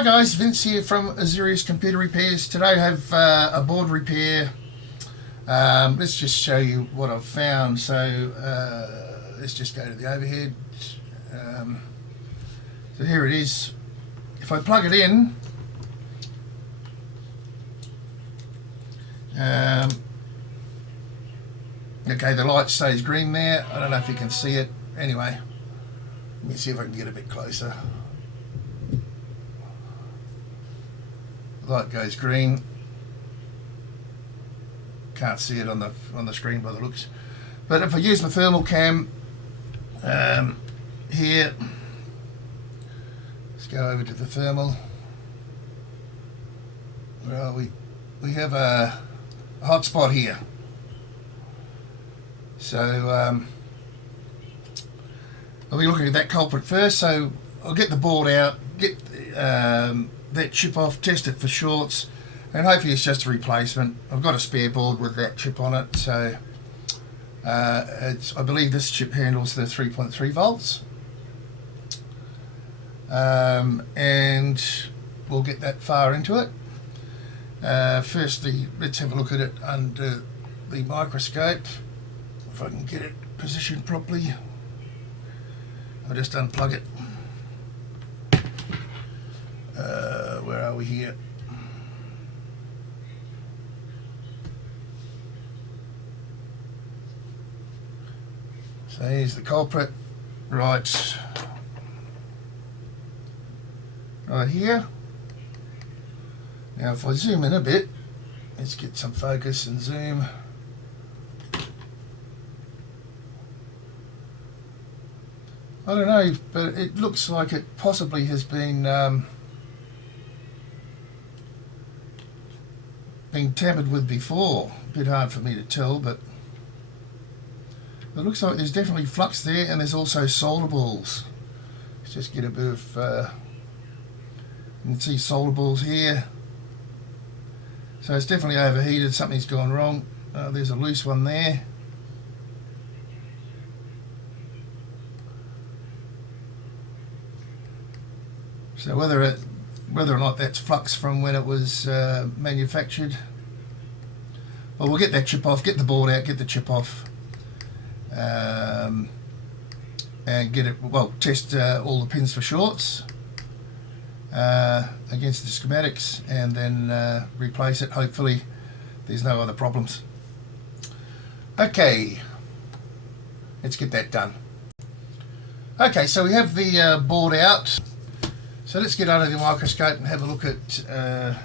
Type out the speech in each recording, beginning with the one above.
Hi guys, Vince here from Azurius Computer Repairs. Today I have a board repair. Let's just show you what I've found. So let's just go to the overhead. So here it is. If I plug it in, okay, the light stays green there. I don't know if you can see it. Anyway, let me see if I can get a bit closer. Light goes green. Can't see it on the screen by the looks. But if I use my thermal cam here, let's go over to the thermal. Where are we? We have a hot spot here. So I'll be looking at that culprit first. So I'll get the board out, get that chip off, test it for shorts, and hopefully it's just a replacement. I've got a spare board with that chip on it, so I believe this chip handles the 3.3 volts, and we'll get that far into it. Firstly, let's have a look at it under the microscope, if I can get it positioned properly. I'll just unplug it. Where are we here? So here's the culprit, right here. Now if I zoom in a bit, let's get some focus and zoom. I don't know, but it looks like it possibly has been tampered with before. A bit hard for me to tell, but it looks like there's definitely flux there, and there's also solder balls. Let's just get a bit of you can see solder balls here. So it's definitely overheated, something's gone wrong. There's a loose one there. So whether or not that's flux from when it was manufactured, well, we'll get that chip off, get the board out, get the chip off, and get it, well, test all the pins for shorts against the schematics, and then replace it. Hopefully there's no other problems. Okay, let's get that done. Okay, so we have the board out. So let's get under the microscope and have a look at,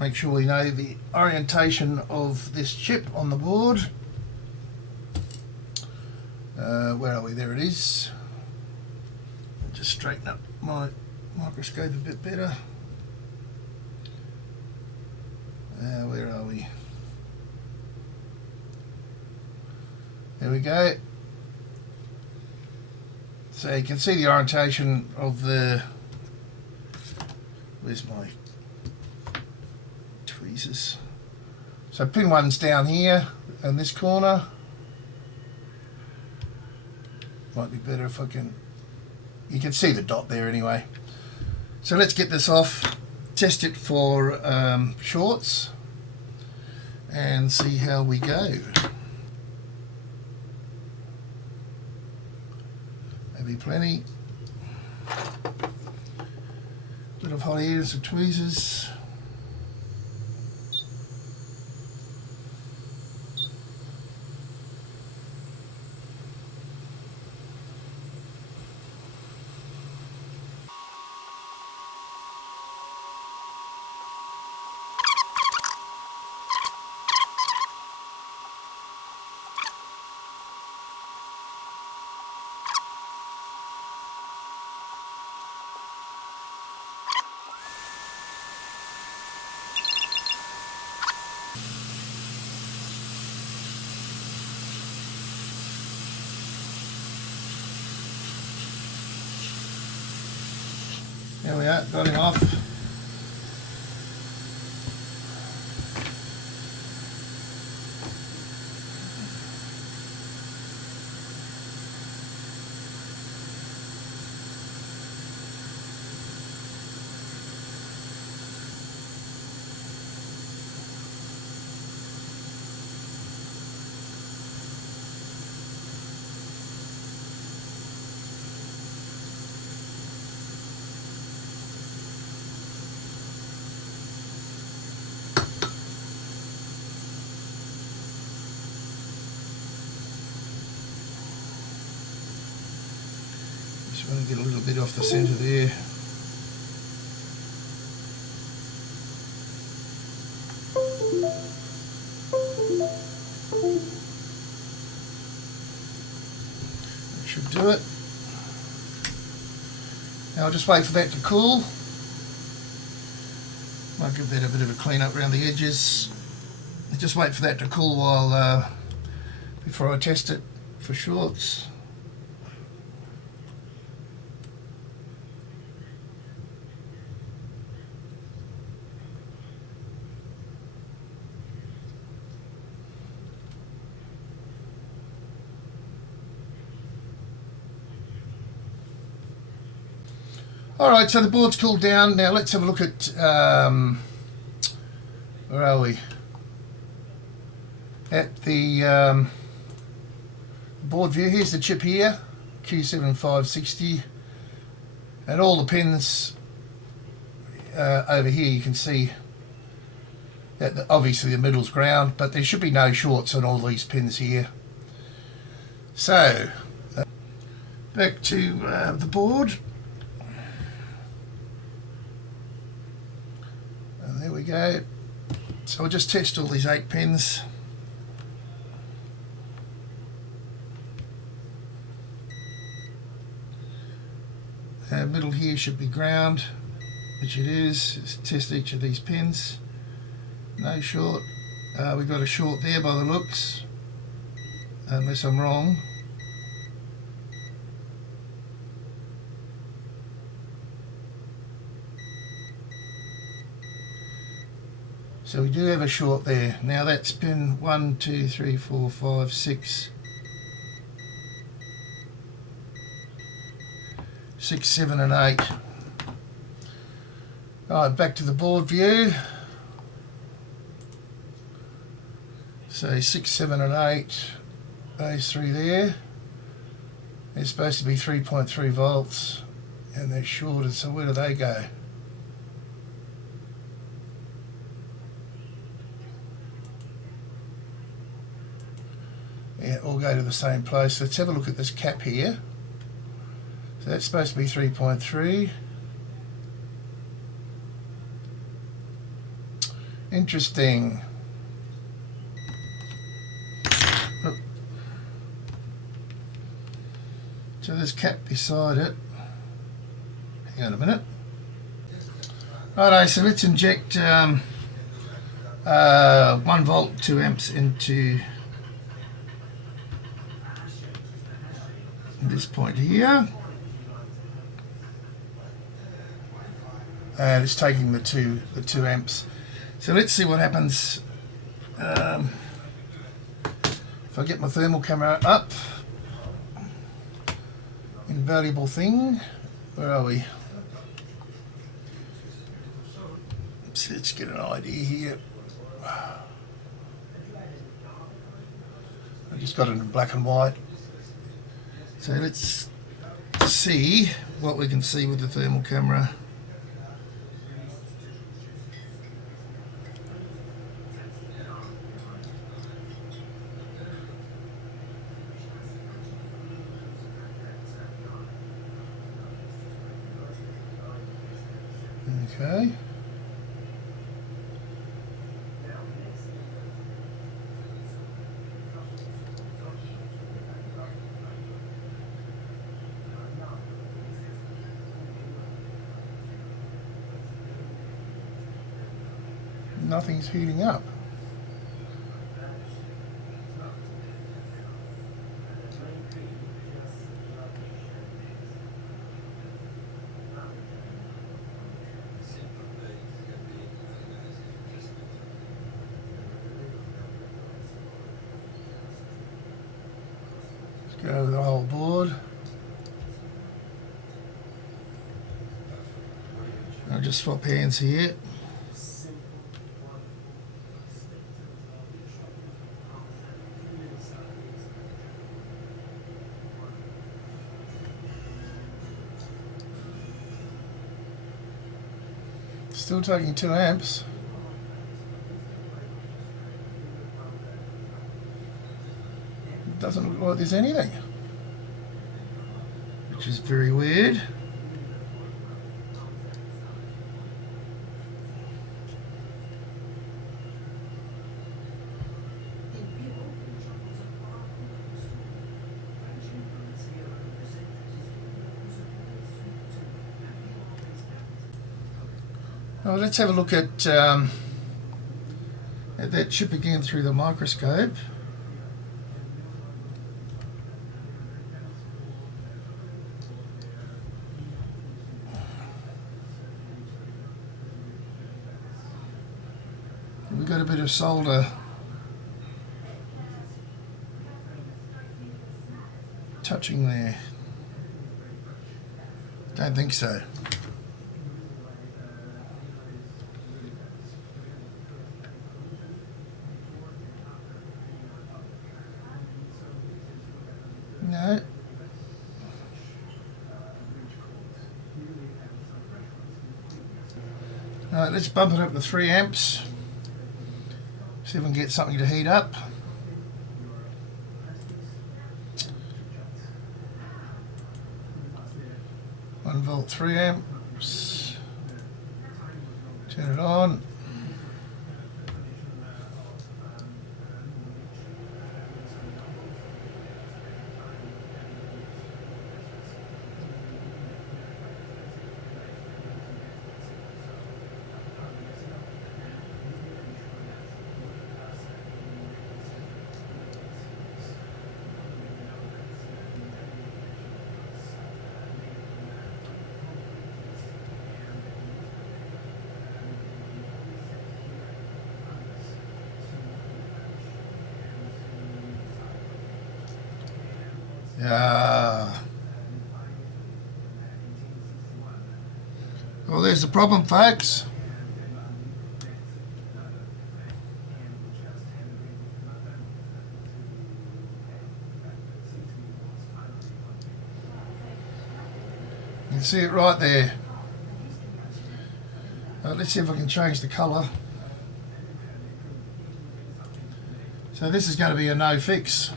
make sure we know the orientation of this chip on the board. Where are we? There it is. I'll just straighten up my microscope a bit better. Where are we? There we go. So you can see the orientation of the, where's my tweezers? So pin 1's down here in this corner. Might be better if I can, you can see the dot there anyway. So let's get this off, test it for shorts, and see how we go. Maybe plenty. Bit of hot air and some tweezers. There we are, got him off. Trying to get a little bit off the centre there. That should do it. Now I'll just wait for that to cool. Might give that a bit of a clean up around the edges. Just wait for that to cool while before I test it for shorts. Alright, so the board's cooled down. Now let's have a look at, where are we? At the board view. Here's the chip here, U0500, and all the pins over here. You can see that obviously the middle's ground, but there should be no shorts on all these pins here. So back to the board. And there we go. So I'll just test all these 8 pins. Middle here should be ground, which it is. Let's test each of these pins. No short. We've got a short there by the looks, unless I'm wrong. So we do have a short there. Now that's pin 1, 2, 3, 4, 5, 6, 6, 7 and 8. Alright, back to the board view. So 6, 7 and 8, those 3 there. They're supposed to be 3.3 volts and they're shorted, so where do they go? Yeah, all go to the same place. Let's have a look at this cap here. So that's supposed to be 3.3. Interesting. Oop. So there's cap beside it. Hang on a minute. Righto, so let's inject 1 volt, 2 amps into this point here. And it's taking the two amps. So let's see what happens if I get my thermal camera up. Invaluable thing. Where are we? So let's get an idea here. I just got it in black and white. So let's see what we can see with the thermal camera. Okay. Nothing's heating up. Let's go over the whole board. I'll just swap hands here. Still taking 2 amps. It doesn't look like there's anything. which is very weird. Well, let's have a look at that chip again through the microscope. We've got a bit of solder touching there. Don't think so. No. Alright, let's bump it up to 3 amps. See if we can get something to heat up. One volt, 3 amps. Turn it on. Well, there's the problem, folks. You can see it right there. Let's see if I can change the colour. So this is going to be a no fix.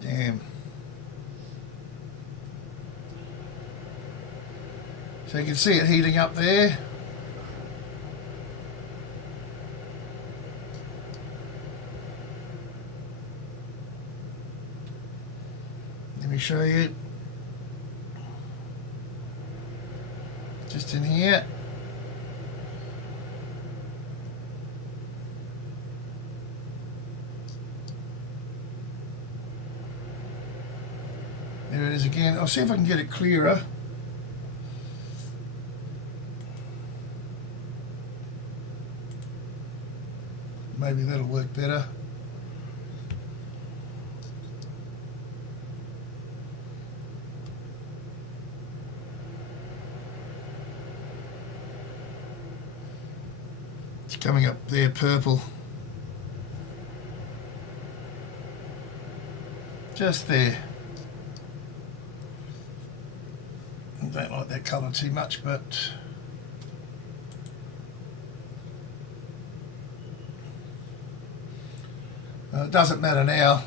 Damn. So you can see it heating up there. Let me show you. Just in here. There it is again. I'll see if I can get it clearer. Maybe that'll work better. It's coming up there purple. Just there. I don't like that colour too much, but it doesn't matter now.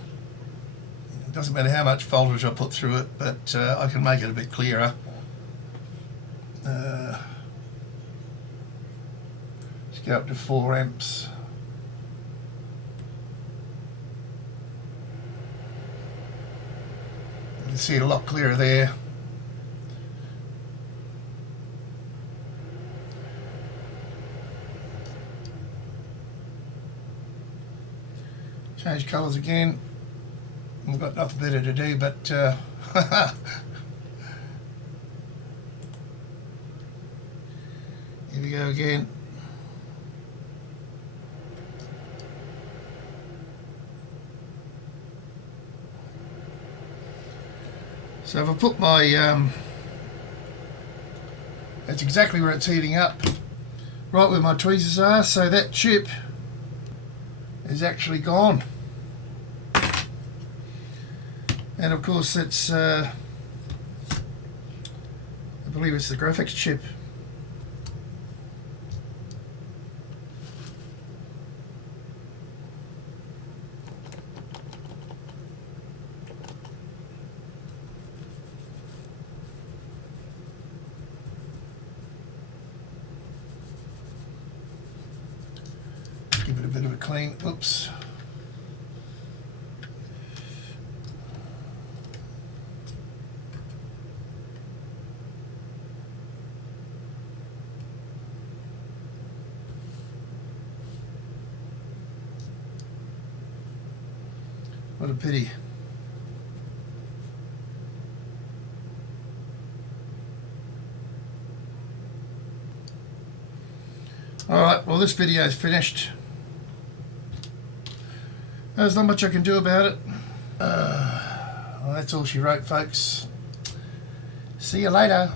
It doesn't matter how much voltage I put through it, but I can make it a bit clearer. Let's go up to 4 amps. You can see it a lot clearer there. Change colours again. We've got nothing better to do, but here we go again. So if I put my, that's exactly where it's heating up, right where my tweezers are, so that chip is actually gone. And of course it's, I believe it's the graphics chip. it clean. Oops. What a pity. Alright, well this video is finished. There's not much I can do about it. Well, that's all she wrote, folks. See you later.